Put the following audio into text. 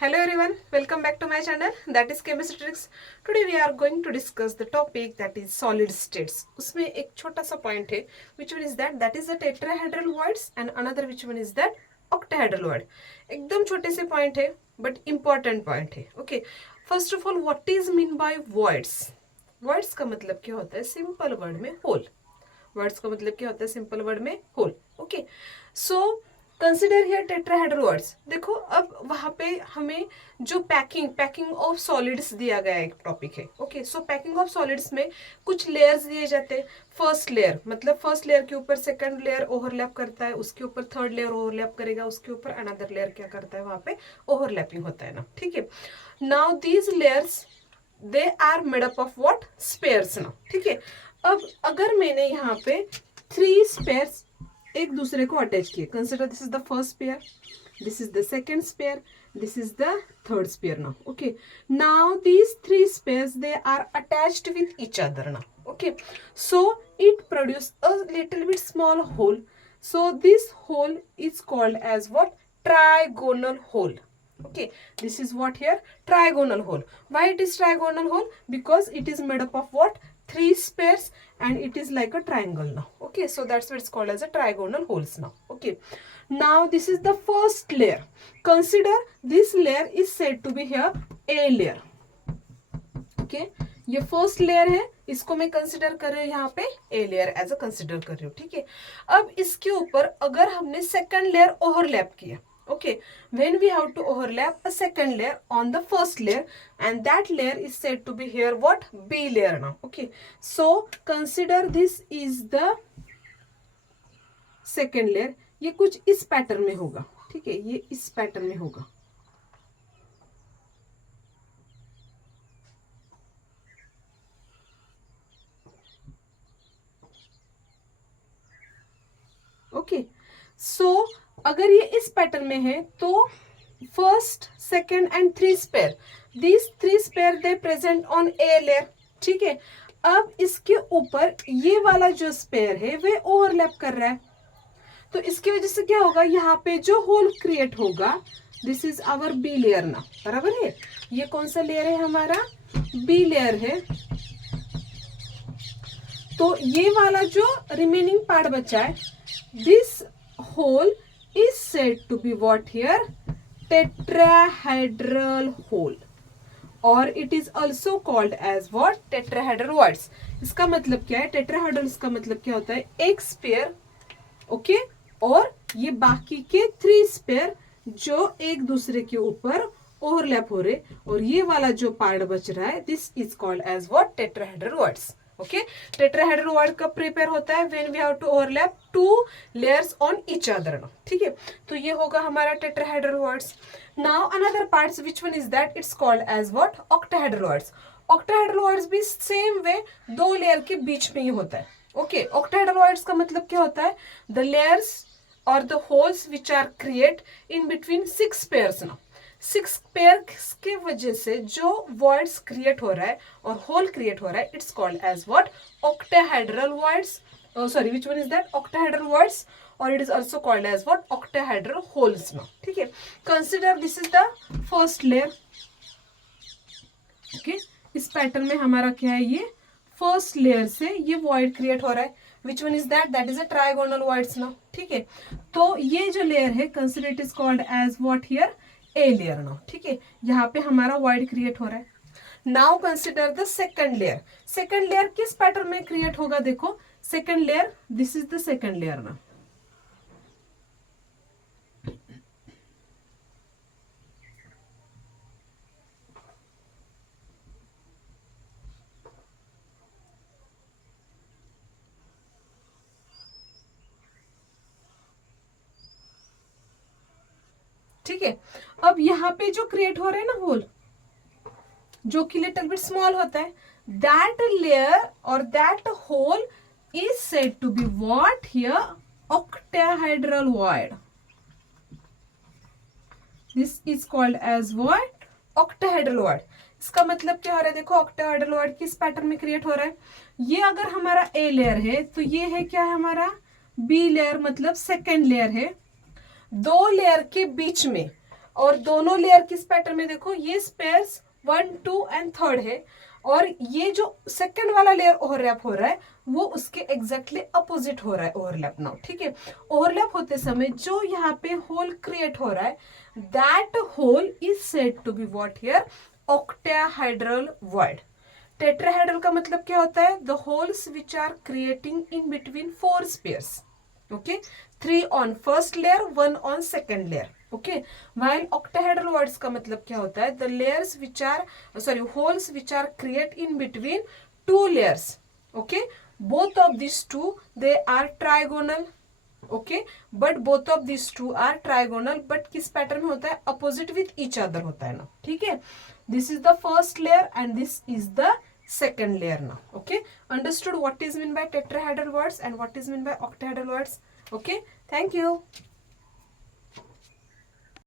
Hello everyone, welcome back to my channel that is Chemistry Tricks. Today we are going to discuss the topic that is solid states. उसमें एक छोटा सा point है which one is that is the tetrahedral voids and another which one is that octahedral void. एकदम छोटे से point है but important point है. Okay, first of all what is mean by voids? Voids का मतलब क्या होता है? Simple word में hole. Voids का मतलब क्या होता है? Simple word में hole. Okay, so consider here tetrahedral words. देखो अब वहां पे हमें जो पैकिंग ऑफ सॉलिड्स दिया गया एक टॉपिक है. Okay, so packing of solids में कुछ लेयर्स दिए जाते हैं. फर्स्ट लेयर मतलब फर्स्ट लेयर के ऊपर सेकंड लेयर ओवरलैप करता है, उसके ऊपर थर्ड लेयर ओवरलैप करेगा, उसके ऊपर अनदर लेयर क्या करता है, वहां पे ओवरलैपिंग होता है ना. ठीक है, now these layers they are made up of what? Spheres ना. ठीक है, अब अगर मैंने यहाँ पे 3 स्पेयर्स एक दूसरे को अटैच किए, consider this is the first pair, this is the second sphere, this is the third sphere now. Okay, now these 3 spares they are attached with each other now. Okay, so it produce a little bit small hole. So this hole is called as what? Trigonal hole. Okay, this is what here? Trigonal hole. Why it is trigonal hole? Because it is made up of what? 3 spares and it is like a triangle now. Okay, so that's what it's called as a trigonal holes now. Okay, now this is the first layer. Consider this layer is said to be here A layer. Okay, ये first layer है, इसको मैं consider कर रही हूँ यहाँ पे A layer as a consider कर रही हूँ. ठीक है, अब इसके ऊपर अगर हमने सेकंड लेयर ओवरलैप किया, okay, when we have to overlap a second layer on the first layer and that layer is said to be here what? B layer now. Okay, so consider this is the second layer. ये कुछ इस pattern में होगा. ठीक है, ये इस pattern में होगा. ओके, सो अगर ये इस पैटर्न में है तो first second and 3 sphere, this 3 sphere they present on A layer. ठीक है, अब इसके ऊपर ये वाला जो स्पेयर है वे ओवरलैप कर रहा है, तो इसकी वजह से क्या होगा, यहाँ पे जो होल क्रिएट होगा, this is our B layer ना. बराबर है, ये कौन सा लेयर है हमारा? बी लेयर है. तो ये वाला जो रिमेनिंग पार्ट बचा है, this hole is said to be what here? Tetrahedral hole, or it is also called as what? Tetrahedral voids. इसका मतलब क्या है? टेट्राहेड्रल इसका मतलब क्या होता है? एक स्पेयर, ओके, और ये बाकी के 3 स्पेयर जो एक दूसरे के ऊपर ओवरलैप हो रहे, और ये वाला जो पार्ट बच रहा है, this is called as what? Tetrahedral voids. Okay, tetrahedral void कब प्रिपेयर होता है? When we have to overlap 2 layers on each other. ठीक है, तो ये होगा हमारा tetrahedral voids. Now another parts, which one is that? It's called as what? Octahedral voids. Octahedral voids भी सेम वे 2 लेयर के बीच में ही होता है. ओके, ऑक्टाहेड्रल वॉइड्स का मतलब क्या होता है? द लेयर्स और the holes which are create in between 6 pairs ना. 6 पेयर्स के वजह से जो वॉइड्स क्रिएट हो रहा है और होल क्रिएट हो रहा है, it's called as what? Octahedral voids. Sorry, which one is that? Octahedral voids, और it is also called as what? Octahedral holes ना. ठीक है, consider this is the first layer. Okay, इस पैटर्न में हमारा क्या है? ये फर्स्ट लेयर से ये वॉइड क्रिएट हो रहा है. Which one is that? That is a trigonal voids ना. ठीक है, तो ये जो लेयर है, consider it is called as what here? A layer now. ठीक है, यहाँ पे हमारा वॉइड क्रिएट हो रहा है. Now consider the second layer. Second layer किस पैटर्न में क्रिएट होगा? देखो, second layer, this is the second layer ना. ठीक है, अब यहाँ पे जो क्रिएट हो रहे हैं ना होल, जो कि लिटिल बिट स्मॉल होता है, दैट लेयर और that hole is said to be what here? Octahedral void. This is called as what? Octahedral void. इसका मतलब क्या हो रहा है? देखो, ऑक्टाहेड्रल वॉइड किस पैटर्न में क्रिएट हो रहा है? ये अगर हमारा ए लेयर है तो ये है क्या है हमारा? बी लेयर, मतलब सेकेंड लेयर है. 2 लेयर के बीच में और दोनों लेयर किस पैटर्न में, देखो ये स्पेयर्स 1, 2 एंड 3 है, और ये जो सेकंड वाला लेयर ओवरलैप हो रहा है वो उसके एग्जैक्टली अपोजिट हो रहा है ओवरलैप नाउ, ठीक है। ओवरलैप होते समय जो यहाँ पे होल क्रिएट हो रहा है, that hole is said to be what here, octahedral void. Tetrahedral का मतलब क्या होता है, the holes which are creating in between 4 spheres, okay, 3 on first layer, 1 on second layer, okay. While octahedral voids का मतलब क्या होता है, the layers which are holes which are create in between 2 layers, okay, both of this two they are trigonal, okay, but both of this two are trigonal, but किस pattern में होता है, opposite with each other होता है ना, ठीक है। This is the first layer and this is the second layer now, okay, understood what is meant by tetrahedral words and what is meant by octahedral words, okay, thank you.